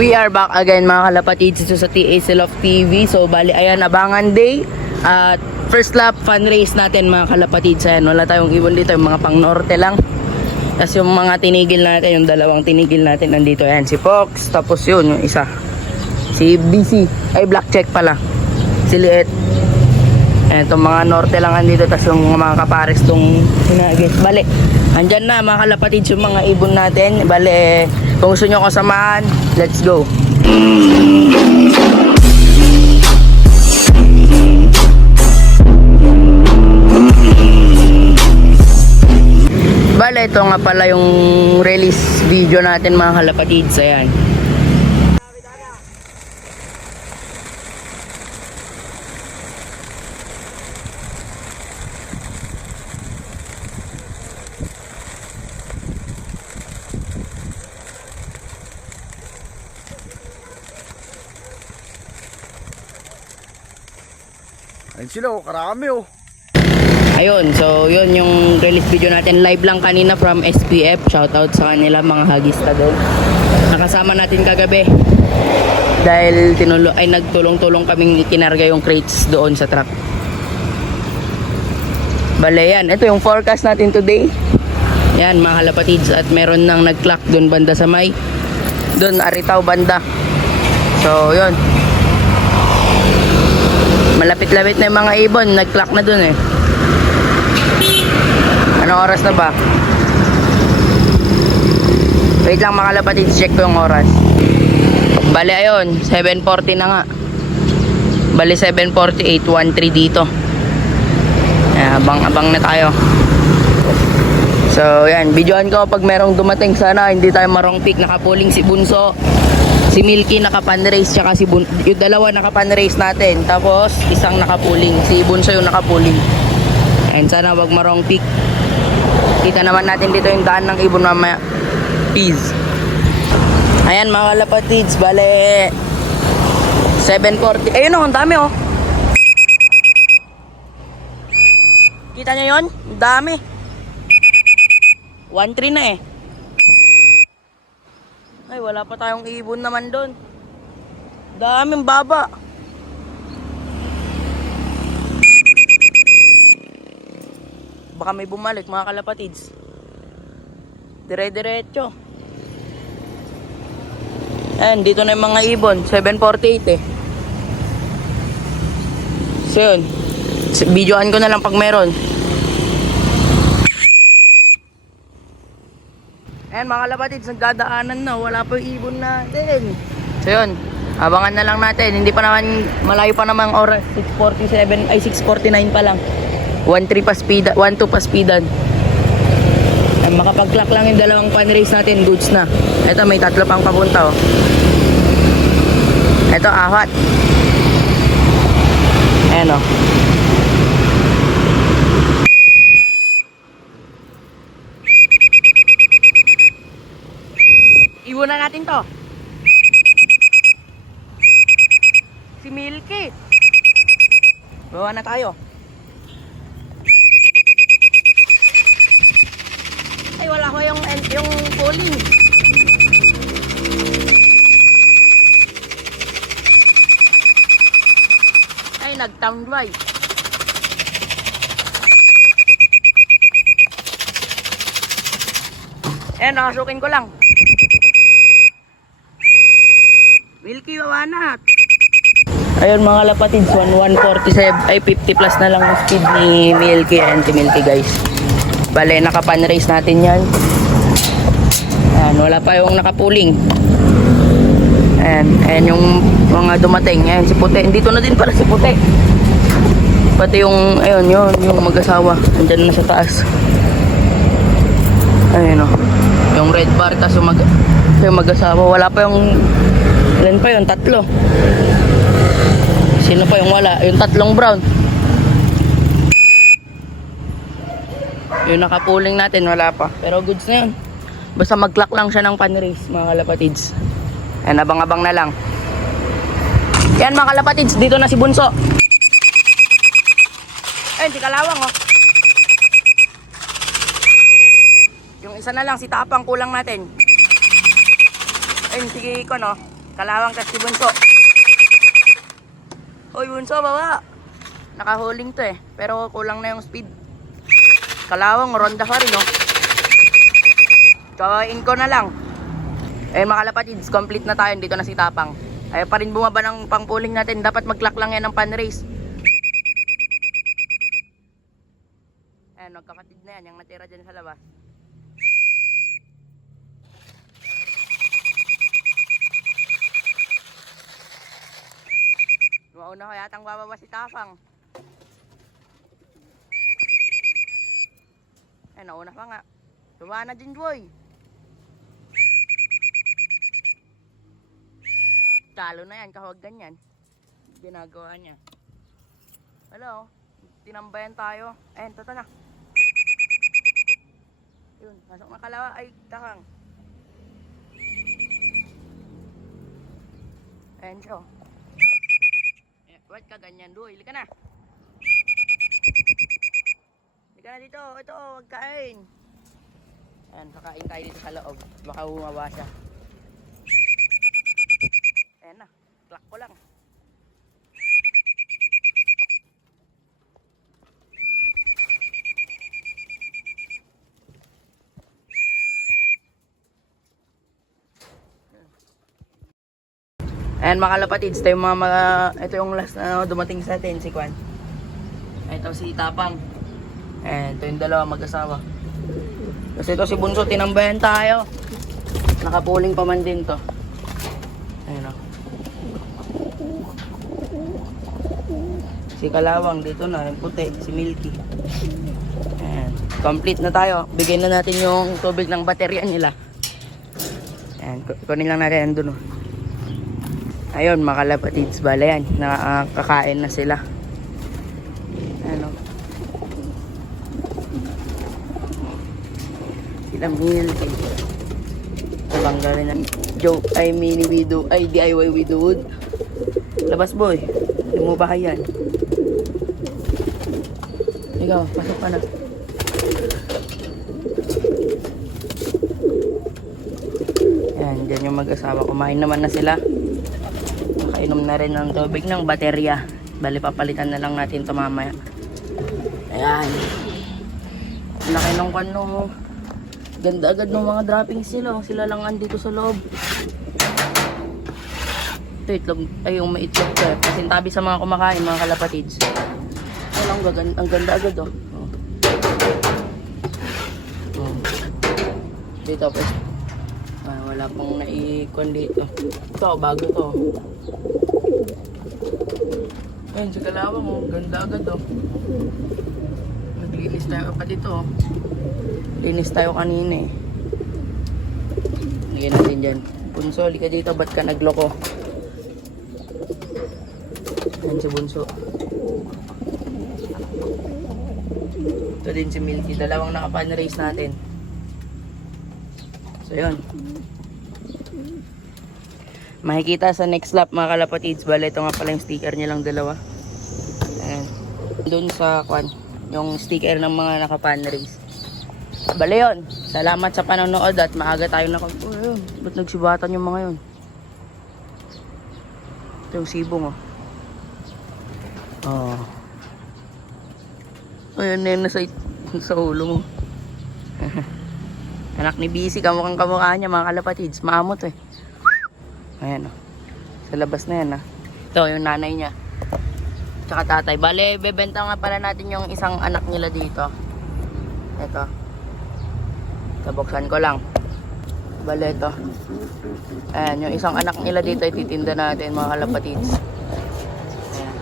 We are back again mga kalapatids dito sa TA Love TV. So bali ayan, abangan day at first lap fun race natin mga kalapatids. Ayan, wala tayong ibon dito, yung mga pang norte lang. Tapos yung mga tinigil natin, yung dalawang tinigil natin nandito. Ayan, si Fox, tapos yun, yung isa si BC, ay black check pala, si Liet. Ayan, itong mga norte lang nandito. Tapos yung mga kapares tong sinagis. Bali, andyan na mga kalapatids yung mga ibon natin. Bali, kung gusto nyo kasamahan, let's go. Bale, ito nga pala yung release video natin mga kalapatids. Ayan. Ayun sila, oh, karami oh. Ayun, so yun yung release video natin. Live lang kanina from SPF. Shoutout sa kanila mga hagista doon. Nakasama natin kagabi. Dahil nagtulong-tulong kaming ikinarga yung crates doon sa truck. Bale yan, ito yung forecast natin today. Yan mga kalapatids. At meron nang nag-clock doon banda sa may. Doon Aritaw banda. So yun. Malapit-lapit na yung mga ibon. Nag-clock na dun eh. Anong oras na ba? Wait lang mga kalapatids, check ko yung oras. Bali ayun, 7:40 na nga. Bali 7:48, 1:03 dito. Abang-abang na tayo. So yan, videoan ko pag merong dumating. Sana hindi tayo marong pick. Nakapuling si Bunso, si Milky naka-pan-race, tsaka yung dalawa naka-pan-race natin. Tapos isang nakapuling, si Bunso yung nakapuling. And sana wag marong pick. Kita naman natin dito yung daan ng ibon mamaya. Peace. Ayan mga kalapatids, bale 7:40. Ayun oh, ang dami oh. Kita nyo yun? Ang dami. 1:03 na eh. Ay, wala pa tayong ibon naman doon. Daming baba. Baka may bumalik mga kalapatids. Dire-diretso. Ayan, dito na yung mga ibon. 7:48 eh. So yun, videoan ko na lang pag meron. Ayan mga kalapatids, nagdadaanan na. Wala pa yung ibon natin. So yun, abangan na lang natin. Hindi pa naman, malayo pa naman oras. 6:47, ay 6:49 pa lang. 1:3 pa speed, 1:2 pa speedan. Makapag-clock lang yung dalawang pan-race natin, goods na. Ito may tatlo pang papunta oh. Ito apat. Ayan oh. Iwan na natin to. Si Milky. Bawa na tayo. Ay, wala ko yung polling. Ay, nag-town drive. Ayan, nakasukin ko lang. Milky, bawa na. Ayun mga lapatids, 147 ay 50 plus na lang yung speed ni Milky and si Milky guys. Bale, naka-pan race natin yan. Ayan, wala pa yung nakapuling. Ayan yung mga dumating. Ayan, si Puti. Dito na din pala si Puti. Pati yung, ayun, yung mag-asawa. Andyan na sa taas. Ayun o. Yung red bar, tas yung mag-asawa. Wala pa yung, ilan pa yun? Tatlo. Sino pa yung wala? Yung tatlong brown. Yung nakapuling natin, wala pa. Pero goods na yun. Basta mag-clock lang siya ng pan-race, mga kalapatids. Ayan, abang-abang na lang. Yan, mga kalapatids, dito na si Bunso. Ayun, si Kalawang, oh. Yung isa na lang, si Tapang, kulang natin. Ayun, sige ko, no. Kalawang kasi Bunso. Hoy Bunso, baba. Nakahuling to eh. Pero kulang na yung speed. Kalawang, ronda pa rin, oh. Kawain ko na lang. Eh mga kalapatids, complete na tayo. Dito na si Tapang. Ayaw pa rin bumaba ng pangpuling natin. Dapat mag-clock lang yan ng pan race. Ayan, magkapatid na yan. Yung natira dyan sa labas. Mauna ko yatang bababa si Tapang. Eh, nauna pa nga. Tumaan na din, boy. Talo na yan, kahawag ganyan. Ginagawa niya. Hello, tinambayan tayo. Ayan, toto na. Yun, pasok na kalawa. Ay, Takang. Ayan siya. Ba't ka ganyan, doy? Hili ka na. Hili ka na dito. Ito, huwag kain. Ayan, kakain tayo dito sa loob. Baka humawa siya. Ayan na. Clock ko lang. Ayan mga kalapatids, ito yung last na dumating sa atin, si Kwan. Ito si Tapang. Ayan, ito yung dalawa mag-asawa. Kasi ito si Bunso, tinambayan tayo. Nakapuling pa man din to. Ayan o. Si Kalawang dito na, yung puti, si Milky. Ayan, complete na tayo. Bigyan na natin yung tubig ng baterya nila. Ayan, kunin lang natin doon o. Ayun mga kalapatids, bala yan, nakakain na sila. Ano? Silang Milky. Nabanggalin na joke ay mini widow, ay DIY widowwood. Labas boy, hindi mo ba yan? Ikaw, pasok ka na. Ayan, dyan yung mag-asawa, kumain naman na sila. Nakainom na rin ng tubig ng baterya. Bali papalitan na lang natin ito mamaya. Ayan. Laki ng kano. Ganda agad ng mga droppings nila. Sila lang andito sa loob. Ito itlog. Ay yung may itlog ko. Pasintabi sa mga kumakain, mga kalapatids. Ay lang, ang ganda agad oh. Dito po. Wala pang naikon dito. Ito, bago to. Ayun, si Kalawang oh. Ganda agad oh. Naglinis tayo pa dito oh. Linis tayo kanina eh. Lagyan natin dyan. Bunso, ka dito. Ba't ka nagloko? Ayun si Bunso. Ito din si Milky. Dalawang nakapan-race natin. So yun. Makikita sa next lap mga kalapatids. Bale, ito nga pala yung sticker nilang dalawa. Ayan. Doon sa kwan, yung sticker ng mga nakapan race. Bale yun. Salamat sa panonood at maaga tayo ayun. Ba't nagsibatan yung mga yun? Ito yung sibong oh. Oh. Ayun na yun sa ulo mo. Anak ni Bisi, kamukhang kamukha niya mga kalapatids. Maamot eh. Ayan o. Sa labas na yan ah. Ito yung nanay niya. Tsaka tatay. Bale, bebenta nga pala natin yung isang anak nila dito. Ito. Tabuksan ko lang. Bale ito. Ayan, yung isang anak nila dito ititinda natin mga kalapatids. Ayan.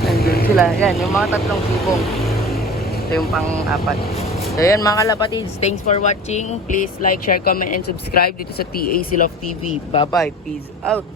Nandun sila. Ayan, yung mga tatlong sibong. Ito yung pang-apat. So yun mga kalapatids, thanks for watching. Please like, share, comment, and subscribe dito sa TAC Love TV. Bye bye, peace out.